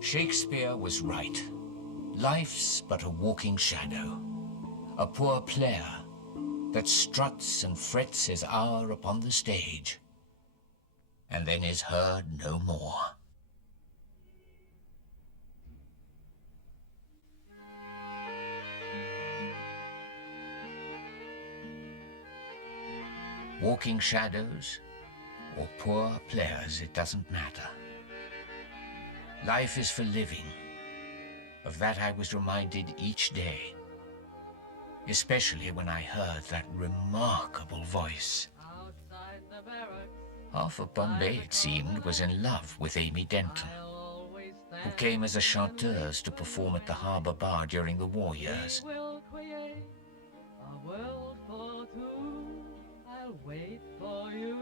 Shakespeare was right. Life's but a walking shadow, a poor player that struts and frets his hour upon the stage, and then is heard no more. Walking shadows or poor players, it doesn't matter. Life is for living. Of that I was reminded each day, especially when I heard that remarkable voice. Half of Bombay, it seemed, was in love with Amy Denton, who came as a chanteuse to perform at the harbour bar during the war years.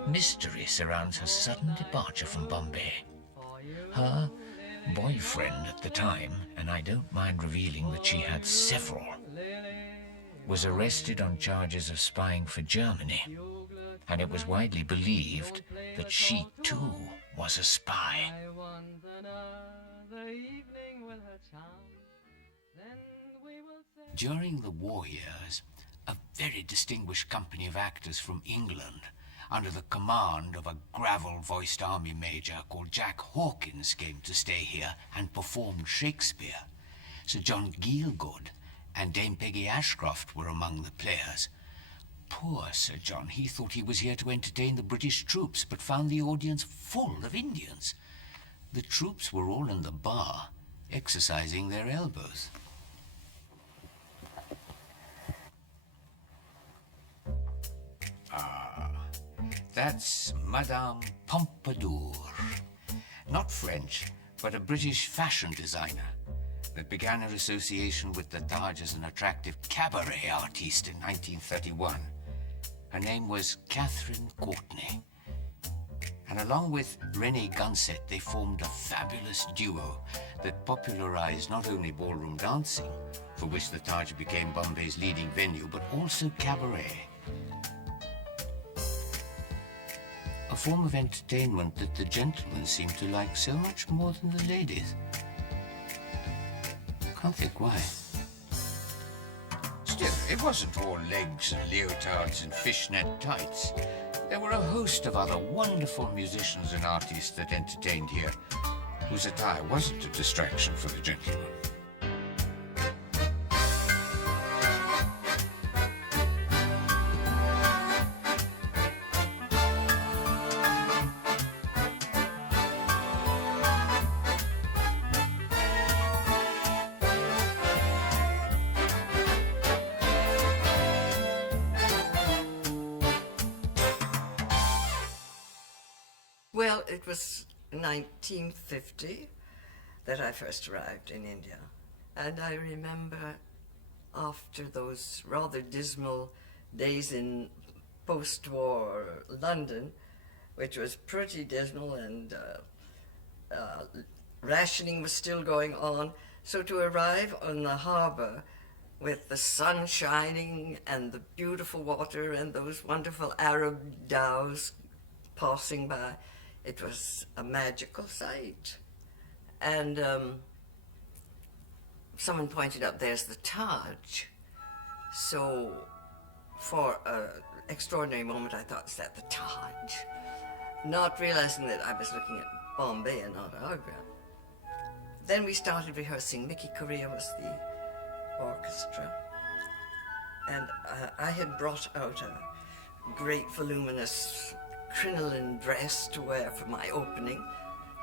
Mystery surrounds her sudden departure from Bombay. Her boyfriend at the time, and I don't mind revealing that she had several, was arrested on charges of spying for Germany, and it was widely believed that she too was a spy. During the war years, a very distinguished company of actors from England, under the command of a gravel-voiced army major called Jack Hawkins, came to stay here and performed Shakespeare. Sir John Gielgud and Dame Peggy Ashcroft were among the players. Poor Sir John, he thought he was here to entertain the British troops, but found the audience full of Indians. The troops were all in the bar, exercising their elbows. That's Madame Pompadour. Not French, but a British fashion designer that began her association with the Taj as an attractive cabaret artiste in 1931. Her name was Catherine Courtney. And along with Renee Gunset, they formed a fabulous duo that popularized not only ballroom dancing, for which the Taj became Bombay's leading venue, but also cabaret. A form of entertainment that the gentlemen seem to like so much more than the ladies. Can't think why. Still, it wasn't all legs and leotards and fishnet tights. There were a host of other wonderful musicians and artists that entertained here, whose attire wasn't a distraction for the gentlemen. Well, it was 1950 that I first arrived in India. And I remember after those rather dismal days in post-war London, which was pretty dismal, and rationing was still going on. So to arrive on the harbor with the sun shining and the beautiful water and those wonderful Arab dhows passing by, it was a magical sight. And someone pointed out, there's the Taj. So for an extraordinary moment, I thought, is that the Taj? Not realizing that I was looking at Bombay and not Agra. Then we started rehearsing. Mickey Corea was the orchestra. And I had brought out a great voluminous crinoline dress to wear for my opening.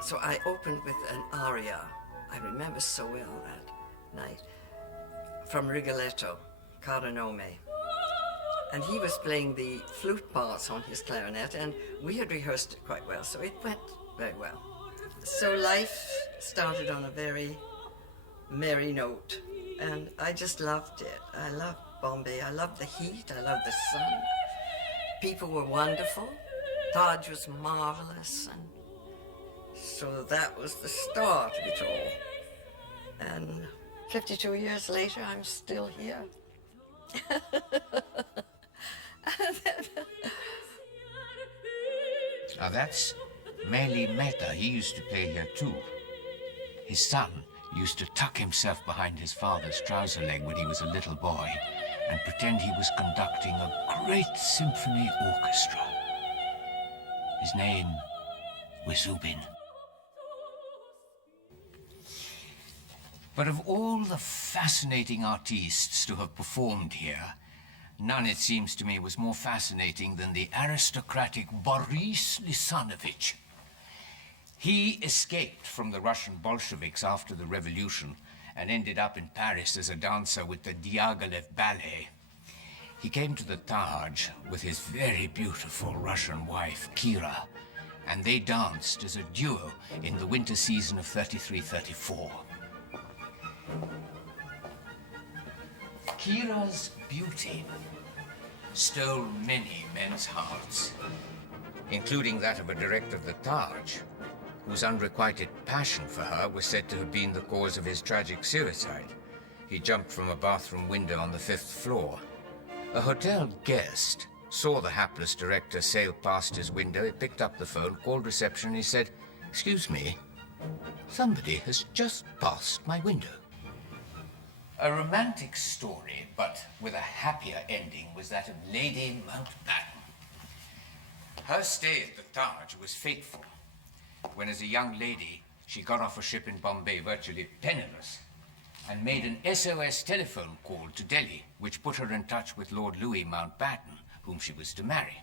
So I opened with an aria, I remember so well that night, from Rigoletto, Caro Nome. And he was playing the flute parts on his clarinet, and we had rehearsed it quite well, so it went very well. So life started on a very merry note, and I just loved it. I loved Bombay, I loved the heat, I loved the sun. People were wonderful. Taj was marvelous, and so that was the start of it all. And 52 years later, I'm still here. Now that's Meli Mehta. He used to play here too. His son used to tuck himself behind his father's trouser leg when he was a little boy and pretend he was conducting a great symphony orchestra. His name was Zubin. But of all the fascinating artistes to have performed here, none, it seems to me, was more fascinating than the aristocratic Boris Lisanovich. He escaped from the Russian Bolsheviks after the revolution and ended up in Paris as a dancer with the Diaghilev Ballet. He came to the Taj with his very beautiful Russian wife, Kira, and they danced as a duo in the winter season of 33-34. Kira's beauty stole many men's hearts, including that of a director of the Taj, whose unrequited passion for her was said to have been the cause of his tragic suicide. He jumped from a bathroom window on the 5th floor. A hotel guest saw the hapless director sail past his window. He picked up the phone, called reception, and he said, "Excuse me, somebody has just passed my window." A romantic story, but with a happier ending, was that of Lady Mountbatten. Her stay at the Taj was fateful, when as a young lady she got off a ship in Bombay virtually penniless and made an SOS telephone call to Delhi, which put her in touch with Lord Louis Mountbatten, whom she was to marry.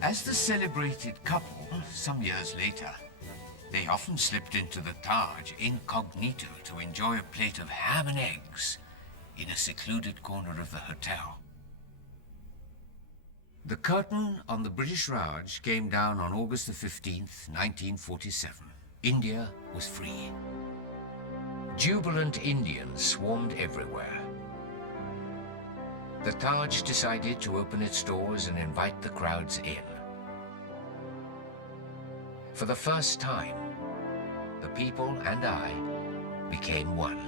As the celebrated couple, some years later, they often slipped into the Taj incognito to enjoy a plate of ham and eggs in a secluded corner of the hotel. The curtain on the British Raj came down on August the 15th, 1947. India was free. Jubilant Indians swarmed everywhere. The Taj decided to open its doors and invite the crowds in. For the first time, the people and I became one.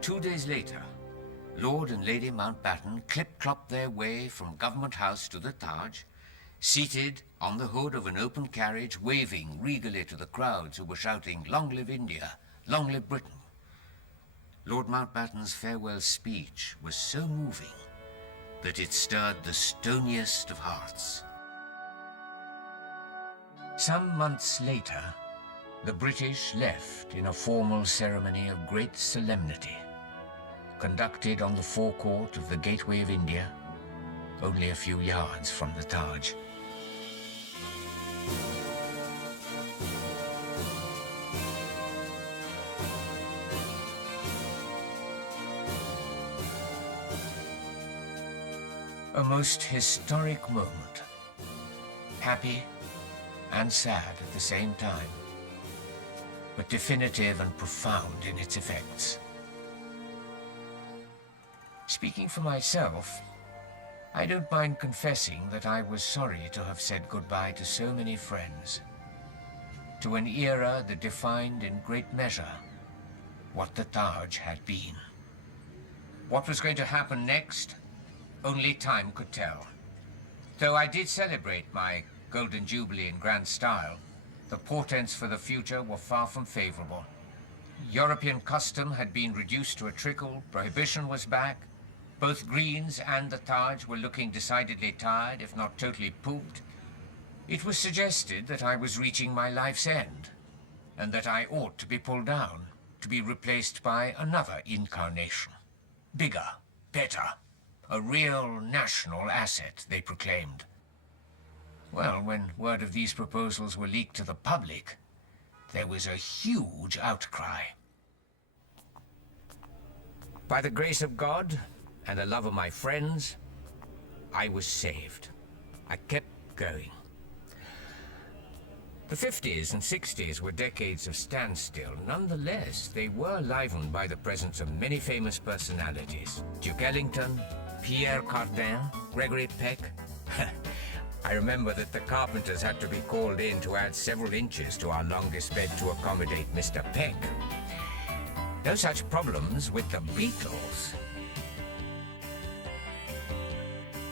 2 days later, Lord and Lady Mountbatten clip-clopped their way from Government House to the Taj, seated on the hood of an open carriage, waving regally to the crowds who were shouting, "Long live India, long live Britain." Lord Mountbatten's farewell speech was so moving that it stirred the stoniest of hearts. Some months later, the British left in a formal ceremony of great solemnity, conducted on the forecourt of the Gateway of India, only a few yards from the Taj. A most historic moment, happy and sad at the same time, but definitive and profound in its effects. Speaking for myself, I don't mind confessing that I was sorry to have said goodbye to so many friends, to an era that defined in great measure what the Taj had been. What was going to happen next, only time could tell. Though I did celebrate my Golden Jubilee in grand style, the portents for the future were far from favorable. European custom had been reduced to a trickle, prohibition was back, both Greens and the Taj were looking decidedly tired, if not totally pooped. It was suggested that I was reaching my life's end, and that I ought to be pulled down, to be replaced by another incarnation. Bigger, better, a real national asset, they proclaimed. Well, when word of these proposals were leaked to the public, there was a huge outcry. By the grace of God and the love of my friends, I was saved. I kept going. The 50s and 60s were decades of standstill. Nonetheless, they were livened by the presence of many famous personalities. Duke Ellington, Pierre Cardin, Gregory Peck. I remember that the carpenters had to be called in to add several inches to our longest bed to accommodate Mr. Peck. No such problems with the Beatles.